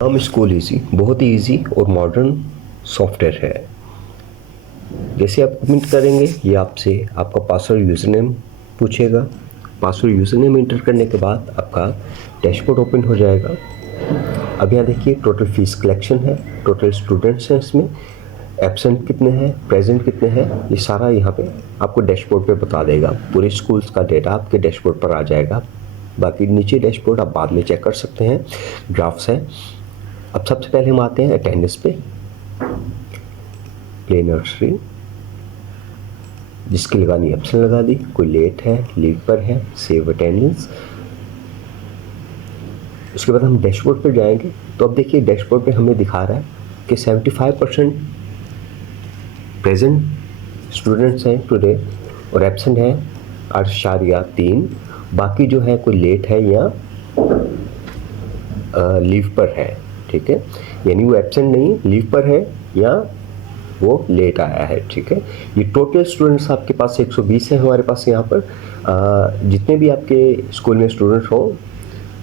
हम school easy बहुत ही easy और मॉडर्न सॉफ्टवेयर है। जैसे आप कमेंट करेंगे ये आपसे आपका पासवर्ड यूज़र नेम पूछेगा। पासवर्ड यूज़र नेम इंटर करने के बाद आपका डैशबोर्ड ओपन हो जाएगा। अब यहाँ देखिए टोटल फीस कलेक्शन है, टोटल स्टूडेंट्स हैं, इसमें एब्सेंट कितने हैं, प्रेजेंट कितने हैं, ये सारा यहाँ पे आपको डैशबोर्ड पे बता देगा। पूरे स्कूल्स का डेटा आपके डैशबोर्ड पर आ जाएगा। बाकी नीचे डैशबोर्ड आप बाद में चेक कर सकते हैं, ग्राफ्स है। अब सबसे पहले हम आते हैं अटेंडेंस पे। प्ले नर्सरी, जिसकी लगानी एब्सेंट लगा दी, कोई लेट है, लीव पर है, सेव अटेंडेंस। उसके बाद हम डैशबोर्ड पर जाएंगे तो अब देखिए डैशबोर्ड पे हमें दिखा रहा है कि 75% प्रेजेंट स्टूडेंट्स हैं टुडे और एब्सेंट हैं 8.3। बाकी जो है कोई लेट है या लीव पर है, ठीक है, यानी वो एब्सेंट नहीं, लीव पर है या वो लेट आया है, ठीक है। ये टोटल स्टूडेंट्स आपके पास 120 है हमारे पास यहाँ पर। जितने भी आपके स्कूल में स्टूडेंट्स हो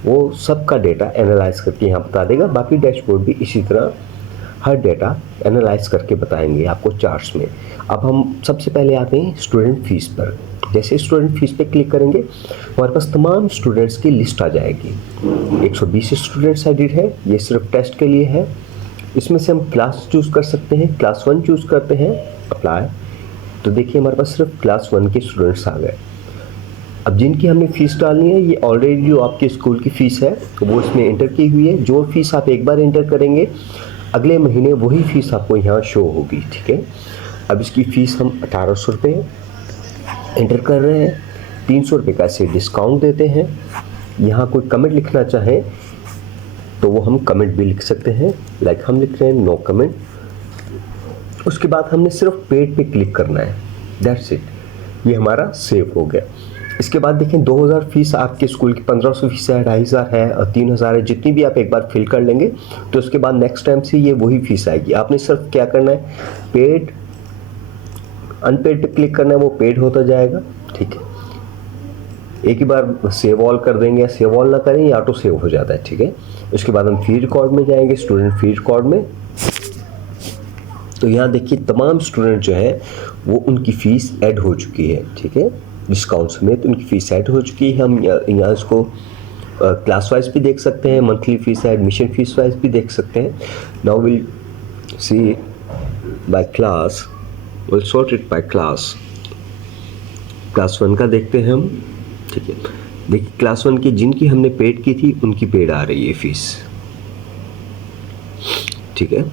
वो सबका डेटा एनालाइज करके यहाँ बता देगा। बाकी डैशबोर्ड भी इसी तरह हर डेटा एनालाइज करके बताएंगे आपको चार्ट्स में। अब हम सबसे पहले आते हैं स्टूडेंट फीस पर। जैसे स्टूडेंट फीस पे क्लिक करेंगे हमारे पास तमाम स्टूडेंट्स की लिस्ट आ जाएगी। 120 स्टूडेंट्स एडिड है, ये सिर्फ टेस्ट के लिए है। इसमें से हम क्लास चूज़ कर सकते हैं, क्लास 1 चूज़ करते हैं, अप्लाई। तो देखिए हमारे पास सिर्फ क्लास 1 के स्टूडेंट्स आ गए। अब जिनकी हमने फ़ीस डालनी है, ये ऑलरेडी जो आपके स्कूल की फ़ीस है वो इसमें एंटर की हुई है। जो फीस आप एक बार एंटर करेंगे अगले महीने वही फीस आपको यहाँ शो होगी, ठीक है। अब इसकी फ़ीस हम 1800 रुपये एंटर कर रहे हैं। 300 रुपये का ऐसे डिस्काउंट देते हैं। यहाँ कोई कमेंट लिखना चाहें तो वो हम कमेंट भी लिख सकते हैं, लाइक हम लिख रहे हैं नो कमेंट। उसके बाद हमने सिर्फ पेड पे क्लिक करना है, दैट्स इट। ये हमारा सेव हो गया। इसके बाद देखें 2000 फीस आपके स्कूल की, 1500 फीस है, 2500 है और 3000 है। जितनी भी आप एक बार फिल कर लेंगे तो उसके बाद नेक्स्ट टाइम से ये वही फीस आएगी। आपने सिर्फ क्या करना है, पेड अनपेड पे क्लिक करना है, वो पेड होता जाएगा, ठीक है। एक ही बार सेव ऑल कर देंगे या सेव ऑल ना करें, या ऑटो सेव हो जाता है, ठीक है। उसके बाद हम फी रिकॉर्ड में जाएंगे, स्टूडेंट फी रिकॉर्ड में। तो यहाँ देखिए तमाम स्टूडेंट जो है वो उनकी फ़ीस ऐड हो चुकी है, ठीक है। डिस्काउंट समेत उनकी फ़ीस ऐड हो चुकी है। हम यहाँ इसको क्लास वाइज भी देख सकते हैं, मंथली फ़ीस है, एडमिशन फ़ीस वाइज भी देख सकते हैं। Now will see by class, will sort it by class. Class 1 का देखते हैं हम, ठीक है। देखिए क्लास 1 की जिनकी हमने पेड की थी उनकी पेड आ रही है फीस, ठीक है।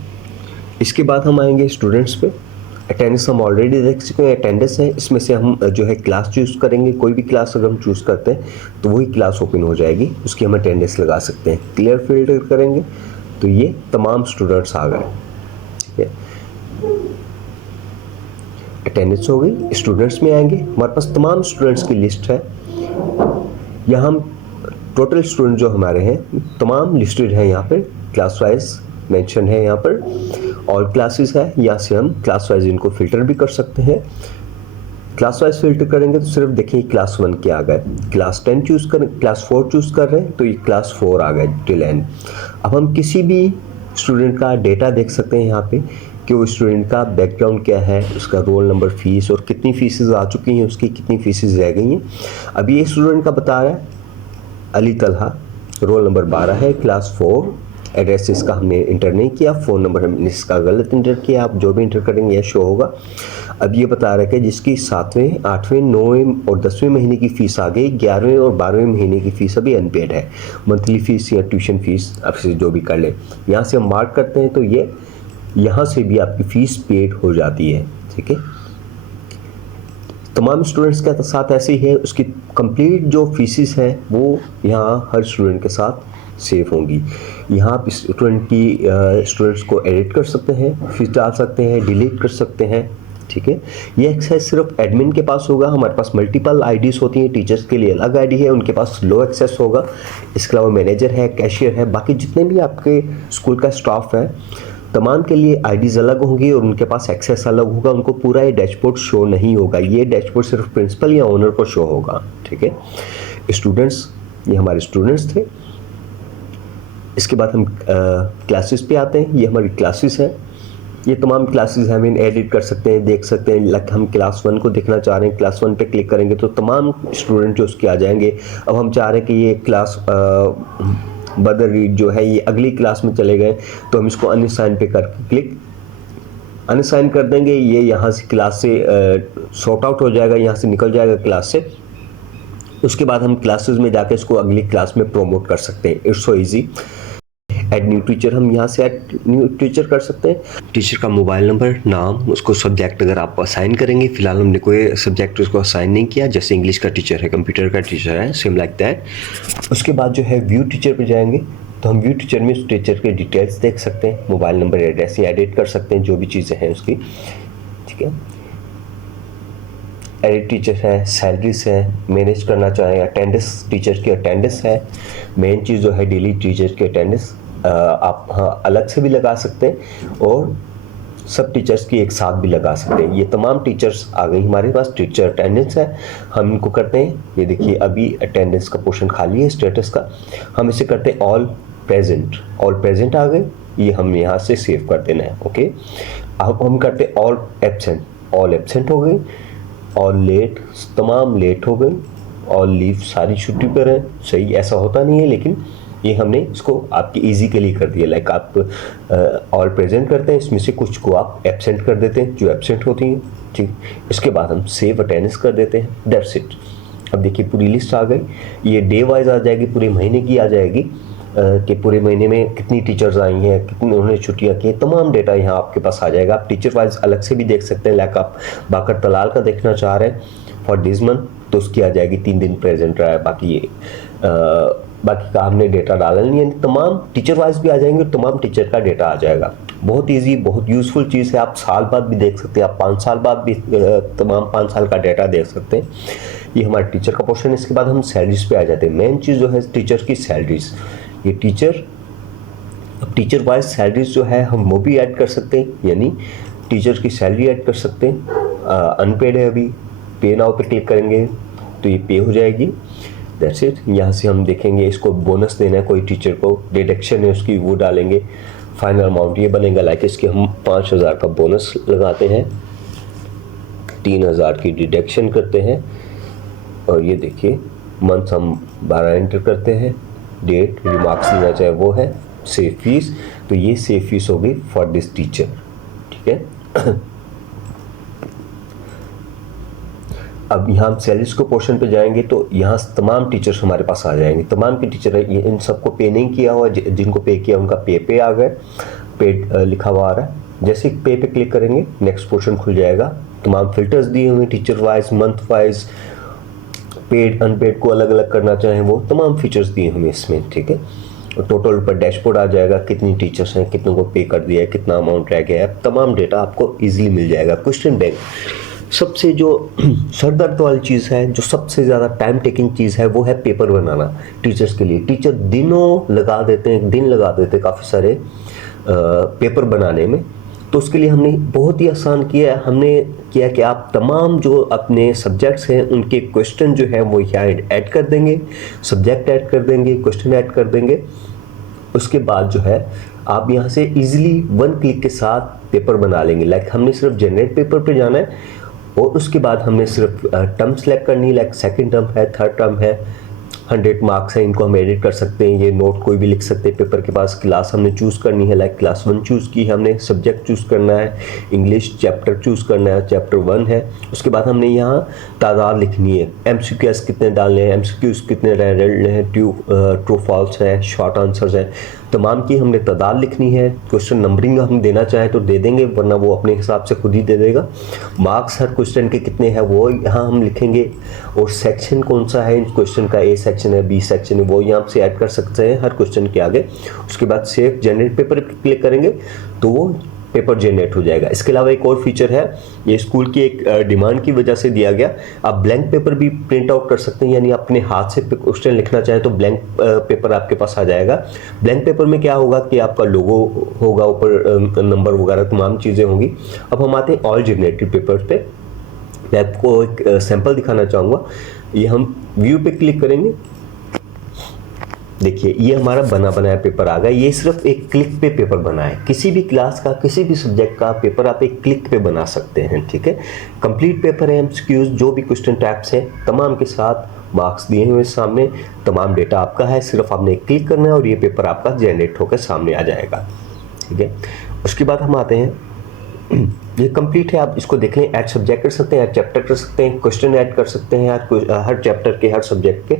इसके बाद हम आएंगे स्टूडेंट्स पे। अटेंडेंस हम ऑलरेडी देख चुके हैं, अटेंडेंस है। इसमें से हम जो है क्लास चूज़ करेंगे, कोई भी क्लास अगर हम चूज़ करते हैं तो वही क्लास ओपन हो जाएगी, उसकी हम अटेंडेंस लगा सकते हैं। क्लियर फिल्टर करेंगे तो ये तमाम स्टूडेंट्स आ गए, ठीक है। अटेंडेंस हो गई। स्टूडेंट्स में आएंगे, हमारे पास तमाम स्टूडेंट्स की लिस्ट है। यहाँ हम टोटल स्टूडेंट जो हमारे हैं तमाम लिस्टेड है, यहाँ पर क्लास वाइज मेंशन है यहाँ पर। और क्लासेस है, यहाँ से हम क्लास वाइज इनको फिल्टर भी कर सकते हैं। क्लास वाइज फिल्टर करेंगे तो सिर्फ देखिए क्लास 1 के आ गए। क्लास 10 चूज़ करें, क्लास 4 चूज़ कर रहे हैं तो ये क्लास 4 आ गए टिल एंड। अब हम किसी भी स्टूडेंट का डेटा देख सकते हैं यहाँ पे कि वो स्टूडेंट का बैकग्राउंड क्या है, उसका रोल नंबर, फीस और कितनी फीसेस आ चुकी हैं, उसकी कितनी फीसेस रह गई हैं। अब ये स्टूडेंट का बता रहा है अली तलहा, रोल नंबर 12 है, क्लास 4। एड्रेस इसका हमने इंटर नहीं किया, फ़ोन नंबर हमने इसका गलत इंटर किया। आप जो भी इंटर करेंगे यह शो होगा। अब ये बता रहा है कि जिसकी 7वें, 8वें, 9वें और 10वें महीने की फ़ीस आ गई, 11वें और 12वें महीने की फ़ीस अभी अनपेड है। मंथली फ़ीस या ट्यूशन फ़ीस आप से जो भी कर लें, यहाँ से हम मार्क करते हैं तो ये यहाँ से भी आपकी फ़ीस पेड हो जाती है, ठीक है। तमाम स्टूडेंट्स के साथ ऐसे ही है, उसकी कंप्लीट जो फीसिस हैं वो यहाँ हर स्टूडेंट के साथ सेव होंगी। यहाँ आप स्टूडेंट्स को एडिट कर सकते हैं, फीस डाल सकते हैं, डिलीट कर सकते हैं, ठीक है। ये एक्सेस सिर्फ एडमिन के पास होगा। हमारे पास मल्टीपल आईडीज़ होती हैं, टीचर्स के लिए अलग आईडी है, उनके पास लो एक्सेस होगा। इसके अलावा मैनेजर है, कैशियर है, बाकी जितने भी आपके स्कूल का स्टाफ है तमाम के लिए आईडीज़ अलग होंगी और उनके पास एक्सेस अलग होगा। उनको पूरा ये डैशबोर्ड शो नहीं होगा, ये डैशबोर्ड सिर्फ प्रिंसिपल या ओनर को शो होगा, ठीक है। स्टूडेंट्स, ये हमारे स्टूडेंट्स थे। इसके बाद हम क्लासेस पे आते हैं। ये हमारी क्लासेस है, ये तमाम क्लासेस हम एडिट कर सकते हैं, देख सकते हैं। लाइक हम क्लास 1 को देखना चाह रहे हैं, क्लास 1 पे क्लिक करेंगे तो तमाम स्टूडेंट जो उसके आ जाएंगे। अब हम चाह रहे हैं कि ये क्लास बदर रीड जो है ये अगली क्लास में चले गए, तो हम इसको अनअसाइन पे करके क्लिक अनअसाइन कर देंगे। ये यहाँ से क्लास से सॉर्ट आउट हो जाएगा, यहाँ से निकल जाएगा क्लास से। उसके बाद हम क्लासेस में जाके इसको अगली क्लास में प्रमोट कर सकते हैं। It's so easy. Add new teacher, हम यहाँ से ऐड न्यू टीचर कर सकते हैं। टीचर का मोबाइल नंबर, नाम, उसको सब्जेक्ट अगर आप असाइन करेंगे। फिलहाल हमने कोई सब्जेक्ट उसको असाइन नहीं किया, जैसे इंग्लिश का टीचर है, कंप्यूटर का टीचर है, सेम लाइक दैट। उसके बाद जो है व्यू टीचर पे जाएंगे तो हम व्यू टीचर में उस टीचर के डिटेल्स देख सकते हैं, मोबाइल नंबर, एड्रेस या एडिट कर सकते हैं, जो भी चीज़ें हैं उसकी। ठीक है, एडिट टीचर है, सैलरीज है, मैनेज करना चाहें, अटेंडेंस, टीचर की अटेंडेंस है। मेन चीज़ जो है डेली टीचर की अटेंडेंस आप हाँ अलग से भी लगा सकते हैं और सब टीचर्स की एक साथ भी लगा सकते हैं। ये तमाम टीचर्स आ गई हमारे पास। टीचर अटेंडेंस है, हम इनको करते हैं, ये देखिए अभी अटेंडेंस का पोर्शन खाली है स्टेटस का, हम इसे करते हैं ऑल प्रेजेंट। ऑल प्रेजेंट आ गए, ये हम यहाँ से सेव कर देना है। ओके, अब हम करते हैं ऑल एब्सेंट। ऑल एब्सेंट हो गई, ऑल लेट, तमाम लेट हो गई, ऑल लीव, सारी छुट्टी पर है। सही, ऐसा होता नहीं है लेकिन ये हमने इसको आपकी इजी के लिए कर दिया। लाइक आप ऑल प्रेजेंट करते हैं, इसमें से कुछ को आप एब्सेंट कर देते हैं जो एब्सेंट होती हैं। ठीक, इसके बाद हम सेव अटेंडेंस कर देते हैं। That's it. अब देखिए पूरी लिस्ट आ गई, ये डे वाइज आ जाएगी, पूरे महीने की आ जाएगी कि पूरे महीने में कितनी टीचर्स आई हैं, कितनी उन्होंने छुट्टियां की, तमाम डेटा यहाँ आपके पास आ जाएगा। आप टीचर वाइज अलग से भी देख सकते हैं। लाइक आप बाकर तलाल का देखना चाह रहे हैं फॉर दिस मंथ, तो उसकी आ जाएगी 3 दिन प्रेजेंट रहा है, बाकी का हमने डेटा डाला नहीं है। तमाम टीचर वाइज भी आ जाएंगे, तमाम टीचर का डेटा आ जाएगा। बहुत इजी, बहुत यूजफुल चीज़ है। आप साल बाद भी देख सकते हैं, आप 5 साल बाद भी तमाम 5 साल का डेटा देख सकते हैं। ये हमारे टीचर का पोर्शन है। इसके बाद हम सैलरीज पे आ जाते हैं। मेन चीज़ जो है टीचर की सैलरीज, ये टीचर, अब टीचर वाइज सैलरीज जो है हम वो भी ऐड कर सकते हैं, यानी टीचर की सैलरी ऐड कर सकते हैं। अनपेड है, अभी पे नाउ पे क्लिक करेंगे तो ये पे हो जाएगी। That's it. यहाँ से हम देखेंगे इसको बोनस देना है कोई टीचर को, डिडक्शन है उसकी, वो डालेंगे। फाइनल अमाउंट ये बनेगा। लाइक इसके हम 5000 का बोनस लगाते हैं, 3000 की डिडक्शन करते हैं, और ये देखिए मंथ हम 12 एंटर करते हैं, डेट, रिमार्क्स देना चाहे वो है, सेव फीस। तो ये सेव फीस हो गई फॉर दिस टीचर। ठीक है, अब यहाँ हम सैलरीज को पोर्शन पे जाएंगे तो यहाँ तमाम टीचर्स हमारे पास आ जाएंगे। तमाम के टीचर है, इन सबको पे नहीं किया हुआ, जिनको पे किया उनका पे आ गए, पेड लिखा हुआ आ रहा है। जैसे पे क्लिक करेंगे नेक्स्ट पोर्शन खुल जाएगा। तमाम फिल्टर्स दिए हुए teacher wise, month wise, paid unpaid को अलग अलग करना चाहें वो तमाम फीचर्स दिए हुए इसमें। ठीक है, टोटल ऊपर डैशबोर्ड आ जाएगा, कितनी टीचर्स हैं, कितनों को पे कर दिया है, कितना अमाउंट रह गया है, तमाम डेटा आपको ईजिली मिल जाएगा। क्वेश्चन बैंक सबसे जो सरदर्द वाली चीज़ है, जो सबसे ज़्यादा टाइम टेकिंग चीज़ है, वो है पेपर बनाना टीचर्स के लिए। टीचर दिनों लगा देते हैं, दिन लगा देते हैं काफ़ी सारे पेपर बनाने में। तो उसके लिए हमने बहुत ही आसान किया है। हमने किया कि आप तमाम जो अपने सब्जेक्ट्स हैं उनके क्वेश्चन जो है वो यहाँ ऐड कर देंगे, सब्जेक्ट ऐड कर देंगे, क्वेश्चन ऐड कर देंगे। उसके बाद जो है आप यहाँ से इजीली 1 क्लिक के साथ पेपर बना लेंगे। लाइक हमने सिर्फ जनरेट पेपर पे जाना है और उसके बाद हमने सिर्फ टर्म सेलेक्ट करनी है। लाइक सेकंड टर्म है, थर्ड टर्म है, 100 मार्क्स है, इनको हम एडिट कर सकते हैं। ये नोट कोई भी लिख सकते हैं पेपर के पास। क्लास हमने चूज़ करनी है, लाइक क्लास 1 चूज़ की हमने, सब्जेक्ट चूज़ करना है, इंग्लिश चैप्टर चूज़ करना है, चैप्टर 1 है। उसके बाद हमने यहाँ तादाद लिखनी है, MCQs कितने डालने हैं, MCQs कितने रेलेवेंट हैं, ट्रू फॉल्स है, शॉर्ट आंसर्स हैं, तमाम की हमने तादाद लिखनी है। क्वेश्चन नंबरिंग हम देना चाहें तो दे देंगे, वरना वो अपने हिसाब से खुद ही दे देगा। मार्क्स हर क्वेश्चन के कितने हैं वो यहाँ हम लिखेंगे, और सेक्शन कौन सा है क्वेश्चन का, A सेक्शन है, B सेक्शन है, वो यहाँ से ऐड कर सकते हैं हर क्वेश्चन के आगे। उसके बाद सेव जनरेट पेपर पर क्लिक करेंगे तो वो पेपर जनरेट हो जाएगा। इसके अलावा एक और फीचर है, ये स्कूल की एक डिमांड की वजह से दिया गया। आप ब्लैंक पेपर भी प्रिंट आउट कर सकते हैं, यानी अपने हाथ से क्वेश्चन लिखना चाहें तो ब्लैंक पेपर आपके पास आ जाएगा। ब्लैंक पेपर में क्या होगा कि आपका लोगो होगा, ऊपर नंबर वगैरह तमाम चीज़ें होंगी। अब हम आते हैं ऑल जनरेटेड पेपर पे। मैं आपको एक सैंपल दिखाना चाहूँगा। ये हम व्यू पे क्लिक करेंगे, देखिए ये हमारा बना बनाया पेपर आ गया। ये सिर्फ एक क्लिक पे पेपर बना है। किसी भी क्लास का किसी भी सब्जेक्ट का पेपर आप एक क्लिक पे बना सकते हैं, ठीक है। कंप्लीट पेपर है, एमसीक्यूज जो भी क्वेश्चन टाइप्स है तमाम के साथ मार्क्स दिए हुए सामने, तमाम डेटा आपका है, सिर्फ आपने क्लिक करना है और ये पेपर आपका जनरेट होकर सामने आ जाएगा, ठीक है। उसके बाद हम आते हैं, ये कंप्लीट है, आप इसको देख लें। ऐड सब्जेक्ट कर सकते हैं, ऐड चैप्टर कर सकते हैं, क्वेश्चन ऐड कर सकते हैं हर चैप्टर के, हर सब्जेक्ट के।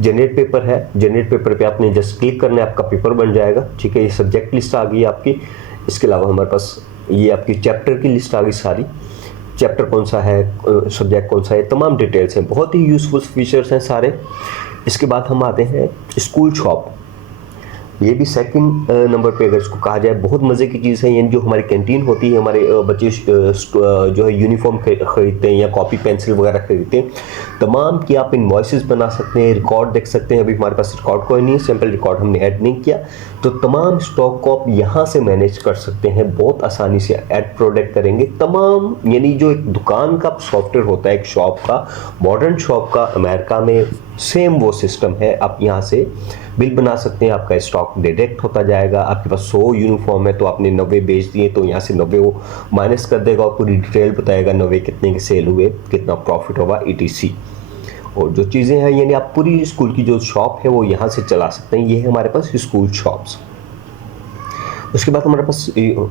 जनरेट पेपर है, जनरेट पेपर पे आपने जस्ट क्लिक करना है, आपका पेपर बन जाएगा, ठीक है। ये सब्जेक्ट लिस्ट आ गई आपकी। इसके अलावा हमारे पास ये आपकी चैप्टर की लिस्ट आ गई सारी, चैप्टर कौन सा है, सब्जेक्ट कौन सा है, तमाम डिटेल्स हैं, बहुत ही यूजफुल फीचर्स हैं सारे। इसके बाद हम आते हैं स्कूल शॉप। ये भी सेकंड नंबर पे अगर इसको कहा जाए, बहुत मज़े की चीज़ है। यानी जो हमारी कैंटीन होती है, हमारे बच्चे जो है यूनिफॉर्म खरीदते हैं या कॉपी पेंसिल वगैरह खरीदते हैं, तमाम की आप इनवॉइसेस बना सकते हैं, रिकॉर्ड देख सकते हैं। अभी हमारे पास रिकॉर्ड कोई नहीं है, सैम्पल रिकॉर्ड हमने ऐड नहीं किया, तो तमाम स्टॉक को आप यहाँ से मैनेज कर सकते हैं बहुत आसानी से। ऐड प्रोडक्ट करेंगे तमाम, यानी जो एक दुकान का सॉफ्टवेयर होता है, एक शॉप का, मॉडर्न शॉप का, अमेरिका में सेम वो सिस्टम है। आप यहाँ से बिल बना सकते हैं, आपका स्टॉक डिडक्ट होता जाएगा। आपके पास 100 यूनिफॉर्म है तो आपने 90 बेच दिए, तो यहाँ से 90 वो माइनस कर देगा और पूरी डिटेल बताएगा 90 कितने के सेल हुए, कितना प्रॉफिट होगा, ETC। और जो चीज़ें हैं, यानी आप पूरी स्कूल की जो शॉप है वो यहाँ से चला सकते हैं। ये है हमारे पास स्कूल शॉप्स। उसके बाद हमारे पास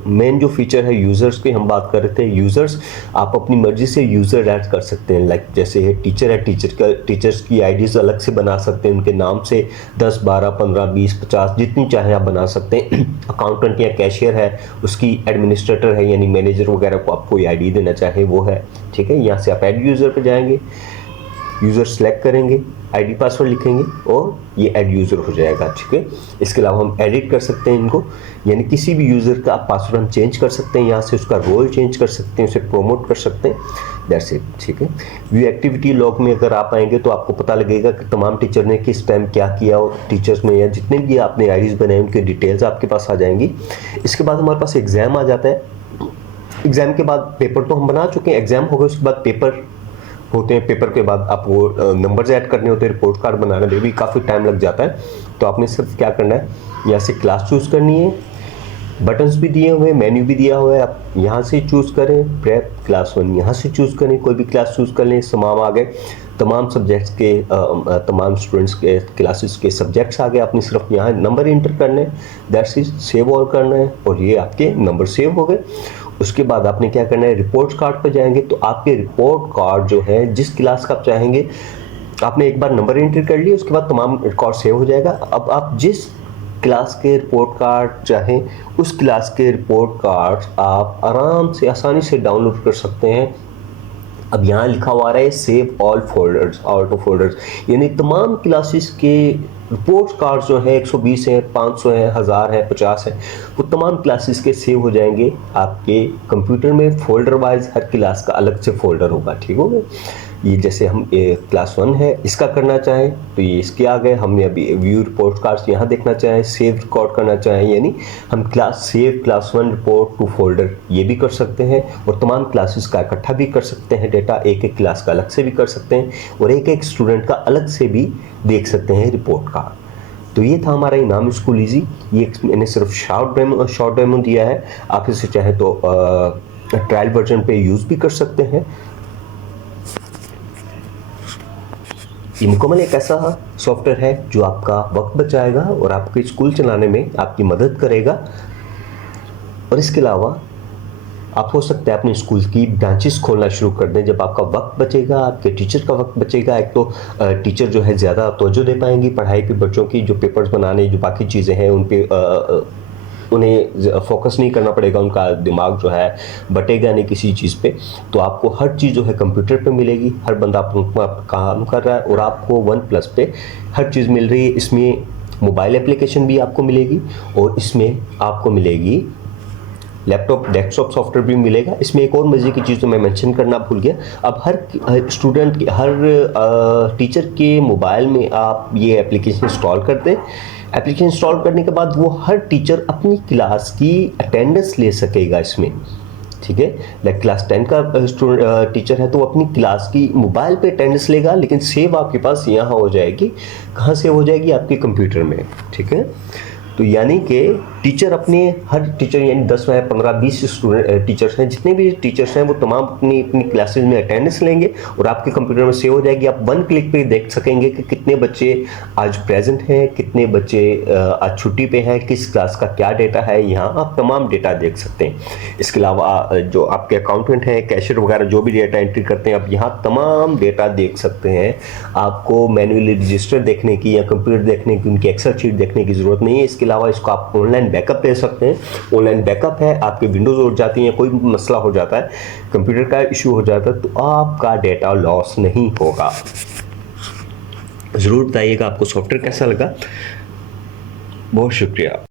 मेन जो फीचर है यूज़र्स की हम बात कर रहे थे। यूज़र्स, आप अपनी मर्जी से यूज़र ऐड कर सकते हैं। लाइक जैसे है टीचर टीचर्स की आईडीज़ अलग से बना सकते हैं, उनके नाम से 10, 12, 15, 20, 50 जितनी चाहें आप बना सकते हैं। अकाउंटेंट या कैशियर है, उसकी एडमिनिस्ट्रेटर है यानी मैनेजर वगैरह को आप कोई आईडी देना चाहे वो है, ठीक है। यहाँ से आप ऐड यूज़र पे जाएंगे, यूज़र सेलेक्ट करेंगे, आईडी पासवर्ड लिखेंगे और ये ऐड यूज़र हो जाएगा, ठीक है। इसके अलावा हम एडिट कर सकते हैं इनको, यानी किसी भी यूज़र का आप पासवर्ड हम चेंज कर सकते हैं, यहाँ से उसका रोल चेंज कर सकते हैं, उसे प्रोमोट कर सकते हैं, दैट्स इट, ठीक है। व्यू एक्टिविटी लॉग में अगर आप आएंगे तो आपको पता लगेगा कि तमाम टीचर ने किस टाइम क्या किया, और टीचर्स में या जितने भी आपने आईडीज़ बनाए उनकी डिटेल्स आपके पास आ जाएंगी। इसके बाद हमारे पास एग्ज़ाम आ जाता है। एग्ज़ाम के बाद पेपर तो हम बना चुके हैं, एग्ज़ाम हो गए, उसके बाद पेपर होते हैं। पेपर के बाद आपको नंबर्स ऐड करने होते हैं, रिपोर्ट कार्ड बनाने में भी काफ़ी टाइम लग जाता है। तो आपने सिर्फ क्या करना है, यहाँ से क्लास चूज़ करनी है, बटन्स भी दिए हुए हैं, मेन्यू भी दिया हुआ है, आप यहाँ से चूज़ करें। प्रेप क्लास 1 यहाँ से चूज़ करें, कोई भी क्लास चूज़ कर लें। तमाम आ गए, तमाम सब्जेक्ट्स के तमाम स्टूडेंट्स के क्लासेस के सब्जेक्ट्स आ गए। आपने सिर्फ यहाँ नंबर इंटर करने, दैट्स इट, सेव ऑल करना है और ये आपके नंबर सेव हो गए। उसके बाद आपने क्या करना है, रिपोर्ट कार्ड पर जाएंगे तो आपके रिपोर्ट कार्ड जो है जिस क्लास का आप चाहेंगे, आपने एक बार नंबर एंटर कर लिया, उसके बाद तमाम रिकॉर्ड सेव हो जाएगा। अब आप जिस क्लास के रिपोर्ट कार्ड चाहें, उस क्लास के रिपोर्ट कार्ड आप आराम से आसानी से डाउनलोड कर सकते हैं। अब यहाँ लिखा हुआ है save all folders, auto folders, यानी तमाम क्लासेस के रिपोर्ट कार्ड जो है 120 हैं, 500 हैं, 1000 हैं, 50 हैं, वो तमाम क्लासेस के सेव हो जाएंगे आपके कंप्यूटर में। फोल्डर वाइज हर क्लास का अलग से फोल्डर होगा, ठीक हो गया। ये जैसे हम क्लास 1 है इसका करना चाहें तो ये इसके आ गए। हमने अभी व्यू रिपोर्ट कार्ड्स यहाँ देखना चाहें, सेव रिकॉर्ड करना चाहें, यानी हम save class 1 report to folder ये भी कर सकते हैं। और तमाम क्लासेस का इकट्ठा भी कर सकते हैं डेटा, एक एक क्लास का अलग से भी कर सकते हैं और एक एक स्टूडेंट का अलग से भी देख सकते हैं रिपोर्ट कार्ड। तो ये था हमारा इनाम स्कूल ईजी। ये मैंने सिर्फ शॉर्ट डेमो दिया है, आप इसे चाहे तो ट्रायल वर्जन पे यूज़ भी कर सकते हैं। ये मुकम्मल एक ऐसा सॉफ्टवेयर है जो आपका वक्त बचाएगा और आपके स्कूल चलाने में आपकी मदद करेगा। और इसके अलावा आप हो सकता है अपने स्कूल की ब्रांचेस खोलना शुरू कर दें। जब आपका वक्त बचेगा, आपके टीचर का वक्त बचेगा, एक तो टीचर जो है ज़्यादा तवज्जो दे पाएंगी पढ़ाई पे, बच्चों की जो पेपर्स बनाने, जो बाकी चीज़ें हैं उन पे उन्हें फोकस नहीं करना पड़ेगा, उनका दिमाग जो है बटेगा नहीं किसी चीज़ पे। तो आपको हर चीज़ जो है कंप्यूटर पे मिलेगी, हर बंदा अपना काम कर रहा है और आपको OnePlus पे हर चीज़ मिल रही है। इसमें मोबाइल एप्लीकेशन भी आपको मिलेगी और इसमें आपको मिलेगी लैपटॉप डेस्कटॉप सॉफ्टवेयर भी मिलेगा। इसमें एक और मज़े की चीज़ तो मैं मेंशन करना भूल गया, अब हर स्टूडेंट हर टीचर के मोबाइल में आप ये एप्लीकेशन इंस्टॉल कर दें। एप्लीकेशन इंस्टॉल करने के बाद वो हर टीचर अपनी क्लास की अटेंडेंस ले सकेगा इसमें, ठीक है। लाइक क्लास 10 का स्टूडेंट टीचर है तो वो अपनी क्लास की मोबाइल पे अटेंडेंस लेगा, लेकिन सेव आपके पास यहाँ हो जाएगी, कहाँ सेव हो जाएगी, आपके कंप्यूटर में, ठीक है। तो यानी कि टीचर अपने हर टीचर यानी 10 या 15 20 स्टूडेंट टीचर्स हैं, जितने भी टीचर्स हैं वो तमाम अपनी अपनी क्लासेस में अटेंडेंस लेंगे और आपके कंप्यूटर में सेव हो जाएगी। आप वन क्लिक पे देख सकेंगे कि कितने बच्चे आज प्रेजेंट हैं, कितने बच्चे आज छुट्टी पे हैं, किस क्लास का क्या डेटा है, यहाँ आप तमाम डेटा देख सकते हैं। इसके अलावा जो आपके अकाउंटेंट हैं, कैशियर वगैरह जो भी डेटा एंट्री करते हैं, आप यहाँ तमाम डेटा देख सकते हैं। आपको मैन्युअली रजिस्टर देखने की या कंप्यूटर देखने की, उनकी एक्सेल शीट देखने की ज़रूरत नहीं है। इसके अलावा इसको आप ऑनलाइन बैकअप ले सकते हैं। ऑनलाइन बैकअप है, आपके विंडोज उड़ जाती हैं, कोई मसला हो जाता है, कंप्यूटर का इश्यू हो जाता है, तो आपका डेटा लॉस नहीं होगा। ज़रूर बताइएगा आपको सॉफ्टवेयर कैसा लगा। बहुत शुक्रिया।